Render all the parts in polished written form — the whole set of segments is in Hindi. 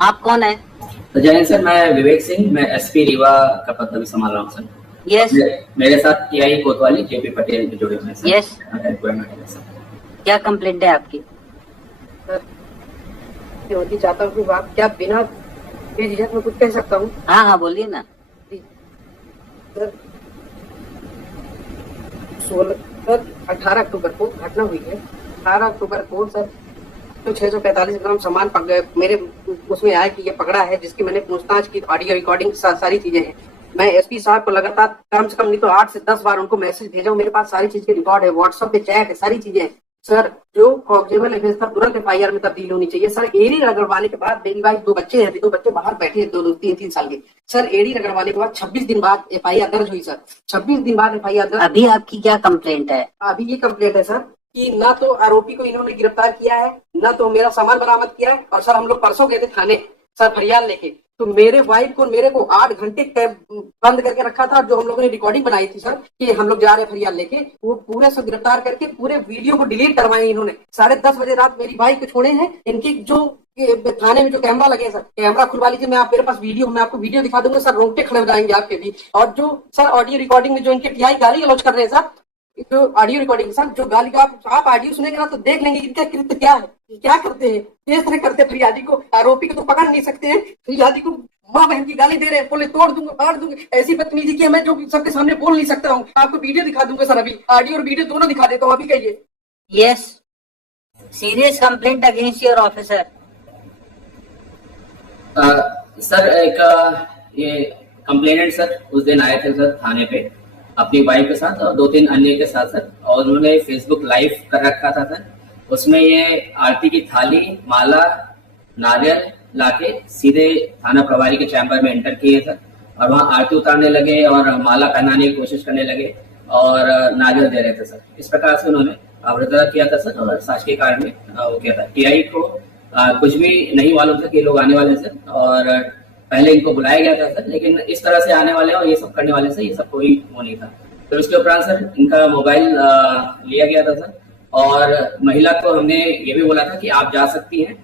आप कौन है? तो जय हिंद सर, मैं विवेक सिंह, मैं एसपी रीवा का पद अभी संभाल रहा हूँ सर। यस। मेरे साथ टीआई कोतवाली जेपी पटेल भी जुड़े हुए हैं सर। यस। सर क्या कंप्लेंट है आपकी? सर होती चाहता हूँ कि आप क्या बिना बेझिझक में कुछ कह सकता हूँ? हाँ हाँ, बोलिए ना। सर 18 अक्टूबर को घटना हुई है। 18 अक्टूबर को सर तो 645 ग्राम सामान मेरे उसमें आया कि ये पकड़ा है, जिसकी मैंने पूछताछ की, ऑडियो रिकॉर्डिंग सारी चीजें हैं। मैं एसपी साहब को लगातार कम से कम नहीं तो 8 से 10 बार उनको मैसेज भेजा हूं। मेरे पास सारी चीज के रिकॉर्ड है, व्हाट्सएप पे चैट है, सारी चीजें हैं। सर जो कॉग्जेबल एफएस था तुरंत एफआईआर में तब्दील होनी चाहिए। सर एडी रगड़वाने के बाद मेरी वाइफ, 2 बच्चे हैं, 2 बच्चे बाहर बैठे हैं, 2-3 साल के। सर एडी रगड़वाने के बाद 26 दिन बाद एफआईआर दर्ज हुई। सर 26 दिन बाद एफआईआर दर्ज। अभी आपकी क्या कंप्लेंट है? अभी ये कंप्लेंट है सर कि ना तो आरोपी को इन्होंने गिरफ्तार किया है, ना तो मेरा सामान बरामद किया है। और सर हम लोग परसों गए थे थाने सर फरियाद लेके, तो मेरे वाइफ को मेरे को 8 घंटे बंद करके रखा था। जो हम लोगों ने रिकॉर्डिंग बनाई थी सर कि हम लोग जा रहे हैं फरियाद लेके, वो पूरे से गिरफ्तार करके पूरे वीडियो को डिलीट करवाए इन्होंने। 10:30 बजे रात मेरी वाइफ को छोड़े हैं। इनकी जो थाने में जो कैमरा लगे सर, कैमरा खुलवा लीजिए, मैं आप मेरे पास वीडियो, मैं आपको वीडियो दिखा दूंगा सर, रोंगटे खड़े हो जाएंगे आपके भी। और जो सर ऑडियो रिकॉर्डिंग में जो इनके टीआई गाली गलौज कर रहे हैं सर, जो ऑडियो रिकॉर्डिंग सर, जो गाली का आप ऑडियो सुनेंगे ना तो देख लेंगे इनका कृत्य क्या है, क्या करते हैं, किस तरह करते हैं। फरियादी को, आरोपी को तो पकड़ नहीं सकते हैं, फरियादी को माँ बहन की गाली दे रहे हैं, बोले तोड़ दूंगा फाड़ दूंगा। ऐसी बदतमीजी की मैं जो सबके सामने बोल नहीं सकता हूँ। आपको वीडियो दिखा दूंगा सर, अभी ऑडियो और वीडियो दोनों दिखा देता हूँ, अभी कहिए। Yes. Serious complaint against your officer. Sir एक ये कंप्लेनेंट सर उस दिन आए थे सर थाने पे अपनी वाइफ के साथ और 2-3 अन्य के साथ सर, और उन्होंने फेसबुक लाइव कर रखा था सर। उसमें ये आरती की थाली, माला, नारियल लाके सीधे थाना प्रभारी के चैम्बर में एंटर किए सर, और वहां आरती उतारने लगे और माला पहनाने की कोशिश करने लगे और नारियल दे रहे थे सर। इस प्रकार से उन्होंने अवरोधता किया था सर, और शासकीय कार्य में वो किया था। टीआई को कुछ भी नहीं मालूम था कि लोग आने वाले सर, और पहले इनको बुलाया गया था सर, लेकिन इस तरह से आने वाले और ये सब करने वाले से ये सब कोई वो नहीं था। फिर उसके उपरांत सर इनका मोबाइल लिया गया था सर, और महिला को हमने ये भी बोला था कि आप जा सकती हैं,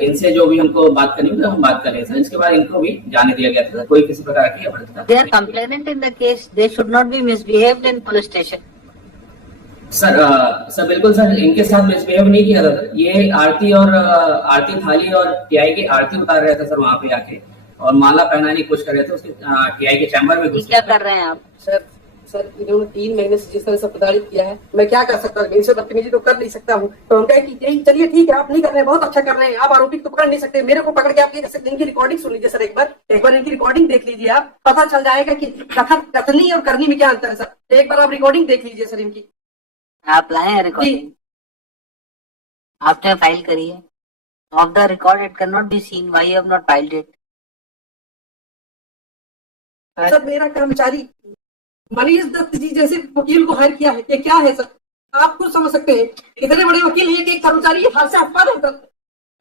इनसे जो भी हमको बात करनी होगी हम बात कर रहे हैं सर। इसके बाद इनको भी जाने दिया गया था, कोई किसी प्रकार की अवरोधता। They are complainant in the case, they should not be misbehaved in police station. Sir बिल्कुल सर, इनके साथ मिसबिहेव नहीं किया था सर। ये आरती और आरती थाली और टीआई की आरती उतार रहे थे सर वहां पे आके, और माला पहनाने की कोशिश कर रहे थे उसके टीआई के चैम्बर में। क्या कर रहे हैं आप? सर इन्होंने 3 महीने से जिस तरह से प्रताड़ित किया है, मैं क्या कर सकता हूँ, इनसे बदतमीजी तो कर नहीं सकता हूँ। तो हम कहे कि चलिए ठीक है, आप नहीं कर रहे हैं, बहुत अच्छा कर रहे हैं, आप आरोपी को पकड़ नहीं सकते, मेरे को पकड़ के आप ये कर सकते। इनकी रिकॉर्डिंग सुन लीजिए सर, एक बार इनकी रिकॉर्डिंग देख लीजिए, आप पता चल जाएगा कि कथनी और करनी में क्या अंतर है सर। एक बार आप रिकॉर्डिंग देख लीजिए सर इनकी। आप लाए हैं रिकॉर्डिंग? आपने फाइल करी है? Of the record it can not be seen, why you have not filed it? Sir मेरा कर्मचारी मनीष दत्त जी जैसे वकील को हायर किया है, ये क्या है सर, आप खुद समझ सकते हैं। इतने बड़े वकील हैं कि कर्मचारी, ये हास्यास्पद है सर,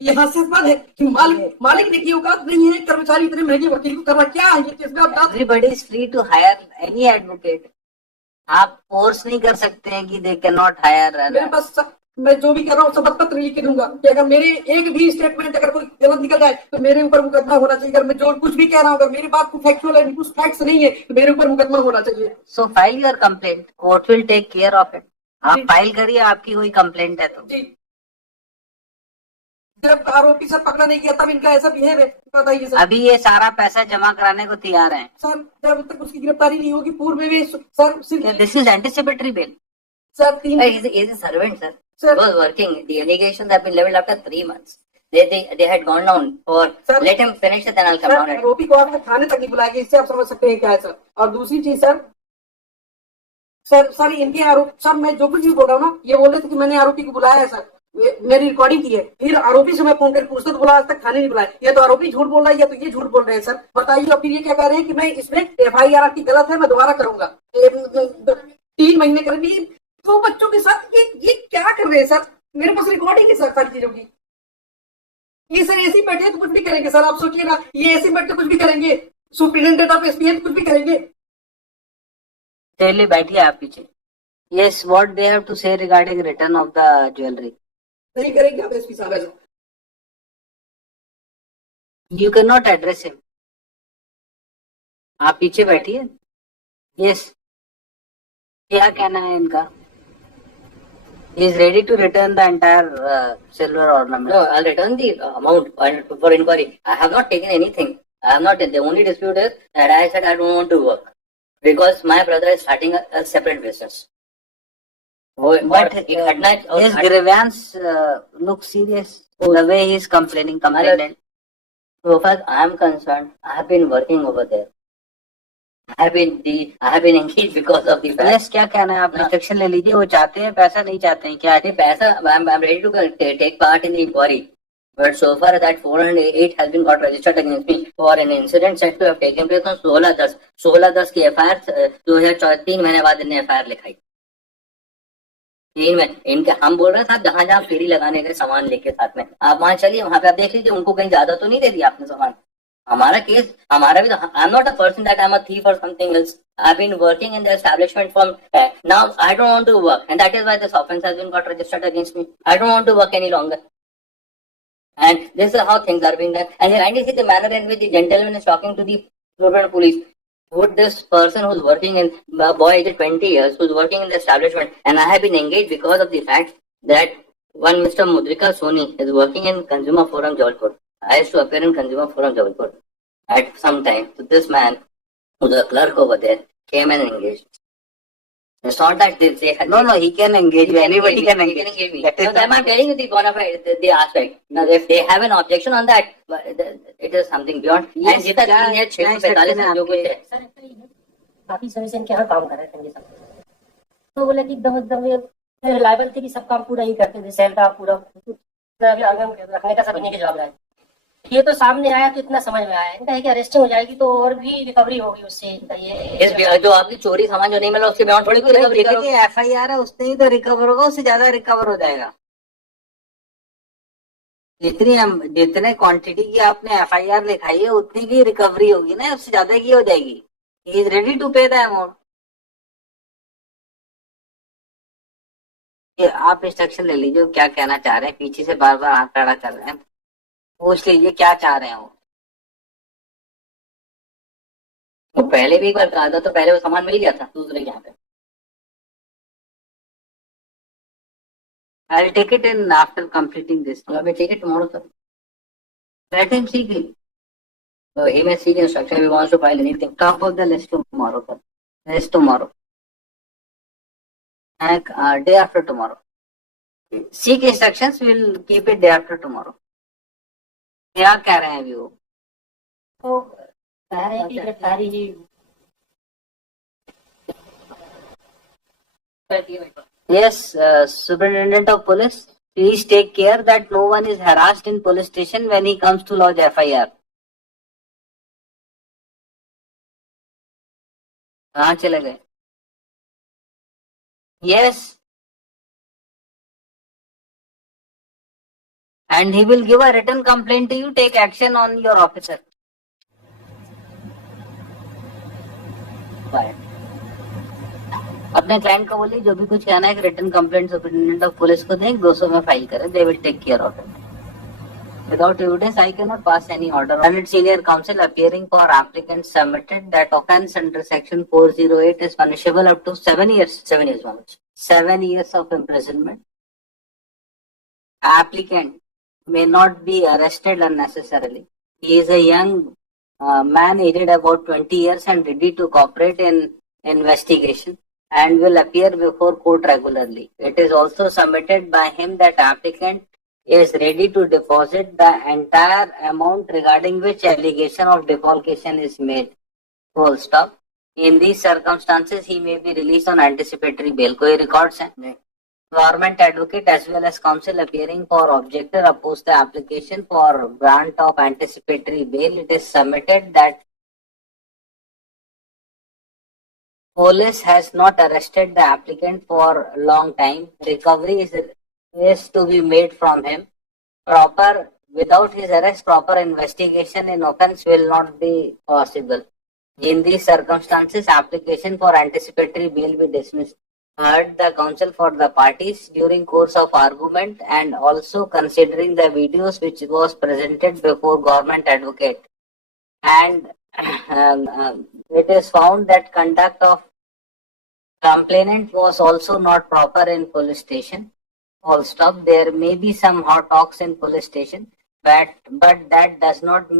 ये हास्यास्पद है कि मालिक ने की औकात नहीं है कर्मचारी इतने महंगे वकील को करना। क्या है ये? Everybody is free to hire any advocate. आप फोर्स नहीं कर सकते हैं कि दे कैन नॉट हायर। मेरे पास मैं जो भी कर रहा हूँ सब पत्र लिख के दूंगा कि अगर मेरे एक भी स्टेटमेंट अगर कोई गलत निकल जाए तो मेरे ऊपर मुकदमा होना चाहिए। अगर मैं जो कुछ भी कह रहा हूँ, अगर मेरी बात कुछ फैक्चुअल है, कुछ फैक्ट्स नहीं है, तो मेरे ऊपर मुकदमा होना चाहिए। So file your complaint, court will take care of it. आप फाइल करिए, आपकी कोई कंप्लेंट है तो। जी, जब आरोपी सर पकड़ा नहीं गया तब इनका ऐसा बिहेव है, बताइए सर। अभी ये सारा पैसा जमा कराने को तैयार है सर, जब तक उसकी गिरफ्तारी नहीं होगी पूर्व में भी sir. This is anticipatory bell sir. 3 He's a servant, sir. He was working. The allegations have been leveled after 3 months. They had gone down for. Sir, let him finish it, then I'll come down. आरोपी को आपने थाने तक नहीं बुलाया, इससे आप समझ सकते हैं क्या है सर। और दूसरी चीज सर इनके आरोप सर, मैं जो कुछ भी बोल रहा हूँ ना, ये बोल रहे थे कि मैंने आरोपी को बुलाया है सर, मेरी रिकॉर्डिंग की है। फिर आरोपी से मैं फोन करके पूछता तो बोला आज तक थाने नहीं बुलाया। ये तो आरोपी झूठ बोल रहा है, या तो ये झूठ बोल रहे हैं सर, बताइए। और फिर ये क्या कह रहे हैं कि मैं इसमें एफआईआर आपकी गलत है, मैं दोबारा करूंगा। 3 महीने करीब 2 बच्चों के साथ ये क्या कर रहे हैं सर। मेरे पास रिकॉर्डिंग है सर सारी चीजों की। ये सर ऐसे बैठे तो कुछ भी करेंगे सर, आप सोचिए ना, ये ऐसे बैठे कुछ भी करेंगे, सुप्रिटेंडेंट ऑफ एसपीएन कुछ भी करेंगे। चलिए बैठिए आप पीछे। Yes, what they have to say regarding return of the jewellery? नहीं करेंगे आप एसपी साहब ऐसा। You cannot address him. आप पीछे बैठिए. Yes. क्या कहना है इनका? He is ready to return the entire silver ornament. No, I'll return the amount for inquiry. I have not taken anything. I have not. The only dispute is that I said I don't want to work because my brother is starting a separate business. But his grievance looks serious. The way he is complaining. So far as I am concerned, I have been working over there. I have been engaged because of the fact. Yes, क्या कहना है आप? इंस्ट्रक्शन ले लीजिए. वो चाहते हैं पैसा, नहीं चाहते हैं क्या? पैसा, I'm ready to take part in the inquiry. But so far that 408 has been got registered against me for an incident said to have taken place on 16/10. 16/10 की FIR 2003 महीने बाद इन्हें FIR लिखाई. 3 में इनके हम बोल रहे हैं साहब जहाँ जहाँ फेरी लगाने के सामान लेके साथ में आप वहाँ चलिए, वहाँ पे आप देख लीजिए उनको कहीं ज्यादा तो नहीं दे दिया आपने सामान. हमारा केस हमारा भी तो, I am not a person that I am a thief और something else. I have been working in the establishment from now. I don't want to work and that is why this offence has been got registered against me. I don't want to work any longer. And this is how things are being done. And you kindly see the manner in which the gentleman is talking to the Suburban police. Would this person who's working in boy aged 20 years, who's working in the establishment, and I have been engaged because of the fact that one Mr. Mudrika Soni is working in Consumer Forum Jabalpur. I used to appear in Consumer Forum Jabalpur at some time. So this man, who's a clerk over there, came and engaged. It's not that they had... No, he can engage you. Anybody can engage me. So then I'm telling you the bona fide, the aspect. Now, if they have an objection on that, it is something beyond. Yes, and जितना 3 है 645 में जो कुछ है. सर काफी समय से इनके यहाँ काम कर रहे थे ये सब. तो बोले कि एकदम रिलायबल थे कि सब काम पूरा ही करते थे. सेल का पूरा रखने का सब इन्हीं के जवाब रहा है. ये तो सामने आया तो इतना समझ में आया. इनका है कि अरेस्टिंग हो जाएगी तो और भी रिकवरी होगी उससे. इनका ये जो आपकी चोरी सामान जो नहीं मिला उसके बयान थोड़ी कोई रिकवरी करोगे. FIR है उसने ही तो रिकवर होगा, उससे ज्यादा रिकवर हो जाएगा. जितने क्वांटिटी की आपने FIR लिखाई है उतनी की रिकवरी होगी ना, उससे ज्यादा की हो जाएगी. ही इज रेडी टू पे द अमाउंट. आप इंस्ट्रक्शन ले लीजिए क्या कहना चाह रहे हैं. पीछे से बार बार हाथ खड़ा कर रहे हैं. पूछ लीजिए क्या चाह रहे हैं वो. तो पहले भी एक बार कहा था तो पहले वो सामान मिल गया था दूसरे के यहाँ पे. I'll take it in after completing this. I will take it tomorrow, sir. Let him seek it. So he may seek instruction if he wants to file anything. Top of the list tomorrow, sir. List tomorrow. And day after tomorrow. Seek instructions, we'll keep it day after tomorrow. क्या कह रहे हैं अभी वो? तो कह रहे हैं कि गिरफ्तारी ही. Yes, Superintendent of Police, please take care that no one is harassed in police station when he comes to lodge FIR. कहाँ चले गए? Yes. And he will give a written complaint to you. Take action on your officer. Bye. अपने क्लाइंट को बोलिए जो भी कुछ कहना है written complaint superintendent of police को दें, 200 में फाइल करें. They will take care of it. Without evidence, I cannot pass any order. And senior counsel appearing for applicant submitted that offence under section 408 is punishable up to 7 years. 7 years, Manoj. 7 years of imprisonment. Applicant may not be arrested unnecessarily. He is a young man aged about 20 years and ready to cooperate in investigation and will appear before court regularly. It is also submitted by him that applicant is ready to deposit the entire amount regarding which allegation of defalcation is made. Full stop. In these circumstances, he may be released on anticipatory bail. कोई records हैं? नहीं. Government advocate as well as counsel appearing for objector oppose the application for grant of anticipatory bail. It is submitted that police has not arrested the applicant for a long time. Recovery is to be made from him. Without his arrest, proper investigation in offence will not be possible. In these circumstances, application for anticipatory bail be dismissed. heard the counsel for the parties during course of argument and also considering the videos which was presented before government advocate, and it is found that conduct of complainant was also not proper in police station. Full stop. There may be some hot talks in police station, but that does not mean